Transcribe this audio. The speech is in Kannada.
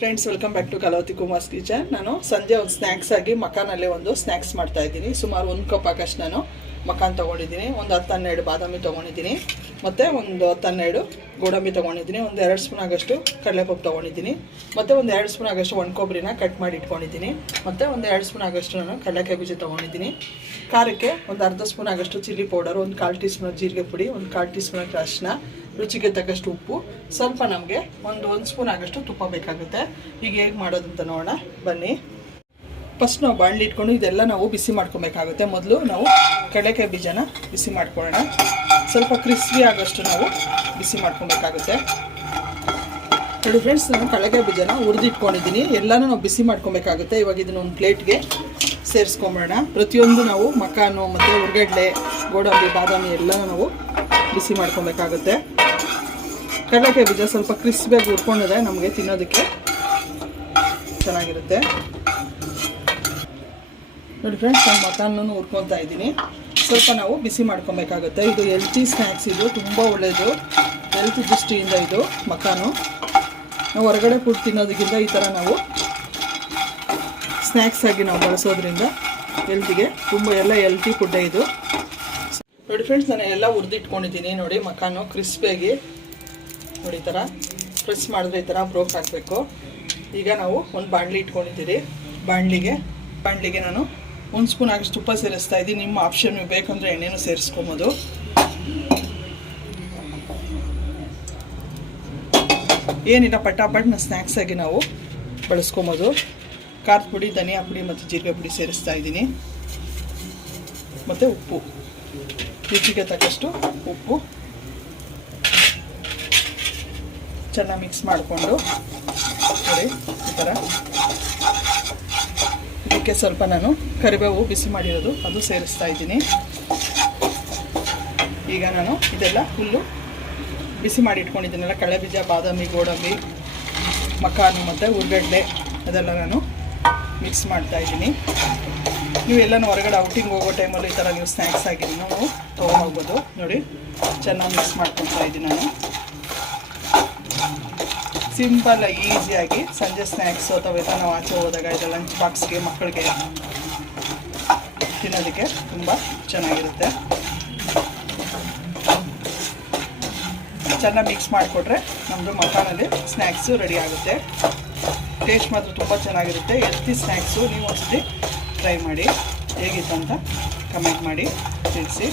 Friends welcome back to Kalavati Kumar's kitchen ನಾನು ಸಂಜೆ ಒಂದು ಸ್ನ್ಯಾಕ್ಸ್ ಆಗಿ ಮಕಾನಲ್ಲೇ ಒಂದು ಸ್ನ್ಯಾಕ್ಸ್ ಮಾಡ್ತಾ ಇದ್ದೀನಿ. ಸುಮಾರು ಒಂದು ಕಪ್ ಆಕಷ್ಟು ನಾನು ಮಕಾನ್ ತೊಗೊಂಡಿದ್ದೀನಿ. ಒಂದು ಹತ್ತು ಹನ್ನೆರಡು ಬಾದಾಮಿ ತೊಗೊಂಡಿದ್ದೀನಿ. ಮತ್ತು ಒಂದು ಹನ್ನೆರಡು ಗೋಡಂಬಿ ತೊಗೊಂಡಿದ್ದೀನಿ. ಒಂದು ಎರಡು ಸ್ಪೂನ್ ಆಗಷ್ಟು ಕಡಲೆಪಪ್ಪು ತೊಗೊಂಡಿದ್ದೀನಿ. ಮತ್ತು ಒಂದು ಎರಡು ಸ್ಪೂನ್ ಆಗಷ್ಟು ಒಣ ಕೊಬ್ಬರಿನ ಕಟ್ ಮಾಡಿ ಇಟ್ಕೊಂಡಿದ್ದೀನಿ. ಮತ್ತು ಒಂದು ಎರಡು ಸ್ಪೂನ್ ಆಗಷ್ಟು ನಾನು ಕಡಲೆಕಾಯಿ ಬೀಜ ತೊಗೊಂಡಿದ್ದೀನಿ. ಖಾರಕ್ಕೆ ಒಂದು ಅರ್ಧ ಸ್ಪೂನ್ ಆಗಷ್ಟು ಚಿಲ್ಲಿ ಪೌಡರ್, ಒಂದು ಕಾಲು ಟೀ ಸ್ಪೂನ್ ಜೀರಿಗೆ ಪುಡಿ, ಒಂದು ಕಾಲು ಟೀ ಸ್ಪೂನ್ ಅರಶಿನ ರುಚಿಗೆ ತಕ್ಕಷ್ಟು ಉಪ್ಪು. ಸ್ವಲ್ಪ ನಮಗೆ ಒಂದು ಒಂದು ಸ್ಪೂನ್ ಆಗಷ್ಟು ತುಪ್ಪ ಬೇಕಾಗುತ್ತೆ. ಈಗ ಹೇಗೆ ಮಾಡೋದು ಅಂತ ನೋಡೋಣ. ಬನ್ನಿ. ಫಸ್ಟ್ ನಾವು ಬಾಣಲಿ ಇಟ್ಕೊಂಡು ಇದೆಲ್ಲ ನಾವು ಬಿಸಿ ಮಾಡ್ಕೊಬೇಕಾಗುತ್ತೆ. ಮೊದಲು ನಾವು ಕಡಲೆಕಾಯಿ ಬೀಜನ ಬಿಸಿ ಮಾಡ್ಕೊಳ್ಳೋಣ. ಸ್ವಲ್ಪ ಕ್ರಿಸ್ಪಿ ಆಗೋಷ್ಟು ನಾವು ಬಿಸಿ ಮಾಡ್ಕೊಬೇಕಾಗುತ್ತೆ. ನೋಡಿ ಫ್ರೆಂಡ್ಸ್ ನಾನು ಕಡಲೆಕಾಯಿ ಬೀಜನ ಹುರಿದಿಟ್ಕೊಂಡಿದ್ದೀನಿ. ಎಲ್ಲನೂ ನಾವು ಬಿಸಿ ಮಾಡ್ಕೊಬೇಕಾಗುತ್ತೆ. ಇವಾಗ ಇದನ್ನ ಒಂದು ಪ್ಲೇಟ್ಗೆ ಸೇರಿಸ್ಕೊಂಬಿಡೋಣ ಪ್ರತಿಯೊಂದು ನಾವು ಮಕಾನು ಮತ್ತು ಉರ್ಗಡ್ಲೆ, ಗೋಡಂಬಿ, ಬಾದಾಮಿ ಎಲ್ಲನೂ ನಾವು ಬಿಸಿ ಮಾಡ್ಕೊಬೇಕಾಗುತ್ತೆ. ಕಡಲೆಕಾಯಿ ಬೀಜ ಸ್ವಲ್ಪ ಕ್ರಿಸ್ಪಿಯಾಗಿ ಹುರ್ಕೊಂಡಿದೆ ನಮಗೆ ತಿನ್ನೋದಕ್ಕೆ ಚೆನ್ನಾಗಿರುತ್ತೆ. ನೋಡಿ ಫ್ರೆಂಡ್ಸ್ ನಾನು ಮಟನ್ನೂ ಹುರ್ಕೊತಾ ಇದ್ದೀನಿ. ಸ್ವಲ್ಪ ನಾವು ಬಿಸಿ ಮಾಡ್ಕೊಬೇಕಾಗುತ್ತೆ. ಇದು ಹೆಲ್ತಿ ಸ್ನ್ಯಾಕ್ಸ್ ಇದು, ತುಂಬ ಒಳ್ಳೆಯದು ಹೆಲ್ತ್ ದೃಷ್ಟಿಯಿಂದ ಇದು ಮಕಾನು ನಾವು ಹೊರಗಡೆ ಫುಡ್ ತಿನ್ನೋದಕ್ಕಿಂತ ಈ ಥರ ನಾವು ಸ್ನ್ಯಾಕ್ಸ್ ಆಗಿ ನಾವು ಬಳಸೋದ್ರಿಂದ ಹೆಲ್ತಿಗೆ ತುಂಬ, ಎಲ್ಲ ಹೆಲ್ತಿ ಫುಡ್ಡೇ ಇದು. ನೋಡಿ ಫ್ರೆಂಡ್ಸ್ ನಾನು ಎಲ್ಲ ಹುರಿದಿಟ್ಕೊಂಡಿದ್ದೀನಿ. ನೋಡಿ ಮಕಾನು ಕ್ರಿಸ್ಪಿಯಾಗಿ ನೋಡಿ ಈ ಥರ ಪ್ರೆಸ್ ಮಾಡಿದ್ರೆ ಈ ಥರ ಬ್ರೋಕ್ ಹಾಕಬೇಕು ಈಗ ನಾವು ಒಂದು ಬಾಣಲಿ ಇಟ್ಕೊಂಡಿದ್ದೀರಿ. ಬಾಣಲಿಗೆ ಬಾಣಲಿಗೆ ನಾನು ಒಂದು ಸ್ಪೂನ್ ಆಗಷ್ಟು ತುಪ್ಪ ಸೇರಿಸ್ತಾ ಇದ್ದೀನಿ. ನಿಮ್ಮ ಆಪ್ಷನ್ ನೀವು ಬೇಕಂದರೆ ಎಣ್ಣೆನೂ ಸೇರಿಸ್ಕೊಬೋದು. ಏನಿಲ್ಲ ಪಟಾಪಟ್ನ ಸ್ನ್ಯಾಕ್ಸಾಗಿ ನಾವು ಬಳಸ್ಕೊಬೋದು. ಖಾರದ ಪುಡಿ, ಧನಿಯಾ ಪುಡಿ ಮತ್ತು ಜೀರಿಗೆ ಪುಡಿ ಸೇರಿಸ್ತಾ ಇದ್ದೀನಿ. ಮತ್ತು ಉಪ್ಪು. ರುಚಿಗೆ ತಕ್ಕಷ್ಟು ಉಪ್ಪು. ಚೆನ್ನಾಗಿ ಮಿಕ್ಸ್ ಮಾಡಿಕೊಂಡು ನೋಡಿ ಈ ಥರ ಇದಕ್ಕೆ ಸ್ವಲ್ಪ ನಾನು ಕರಿಬೇವು ಬಿಸಿ ಮಾಡಿರೋದು ಅದು ಸೇರಿಸ್ತಾ ಇದ್ದೀನಿ. ಈಗ ನಾನು ಇದೆಲ್ಲ ಹುಲ್ಲು ಬಿಸಿ ಮಾಡಿ ಇಟ್ಕೊಂಡಿದ್ದೀನಲ್ಲ ಕಳೆ ಬೀಜ ಬಾದಾಮಿ, ಗೋಡಂಬಿ, ಮಕಾನು, ಮತ್ತು ಉರ್ಗಡ್ಡೆ ಅದೆಲ್ಲ ನಾನು ಮಿಕ್ಸ್ ಮಾಡ್ತಾ ಇದ್ದೀನಿ. ನೀವೆಲ್ಲನೂ ಹೊರಗಡೆ ಔಟಿಂಗ್ ಹೋಗೋ ಟೈಮಲ್ಲಿ ಈ ಥರ ನೀವು ಸ್ನ್ಯಾಕ್ಸ್ ಆಗಿ ನಾವು ತೊಗೊಂಡೋಗ್ಬೋದು ನೋಡಿ, ಚೆನ್ನಾಗಿ ಮಿಕ್ಸ್ ಮಾಡ್ಕೊತಾ ಇದ್ದೀನಿ ನಾನು. ಸಿಂಪಲ್ ಈಸಿಯಾಗಿ ಸಂಜೆ ಸ್ನ್ಯಾಕ್ಸು ಅಥವಾ ನಾವು ಆಚೆ ಹೋದಾಗ ಇದು ಲಂಚ್ ಬಾಕ್ಸ್ಗೆ ಮಕ್ಕಳಿಗೆ ತಿನ್ನೋದಕ್ಕೆ ತುಂಬ ಚೆನ್ನಾಗಿರುತ್ತೆ. ಚೆನ್ನಾಗಿ ಮಿಕ್ಸ್ ಮಾಡಿಕೊಟ್ರೆ ನಮ್ಮದು ಮಕಾನಲ್ಲಿ ಸ್ನ್ಯಾಕ್ಸು ರೆಡಿ ಆಗುತ್ತೆ. ಟೇಸ್ಟ್ ಮಾತ್ರ ತುಂಬ ಚೆನ್ನಾಗಿರುತ್ತೆ. ಹೆಲ್ತಿ ಸ್ನ್ಯಾಕ್ಸು ನೀವು ಒಂದ್ಸತಿ ಟ್ರೈ ಮಾಡಿ, ಹೇಗಿತ್ತು ಅಂತ ಕಮೆಂಟ್ ಮಾಡಿ ತಿಳಿಸಿ.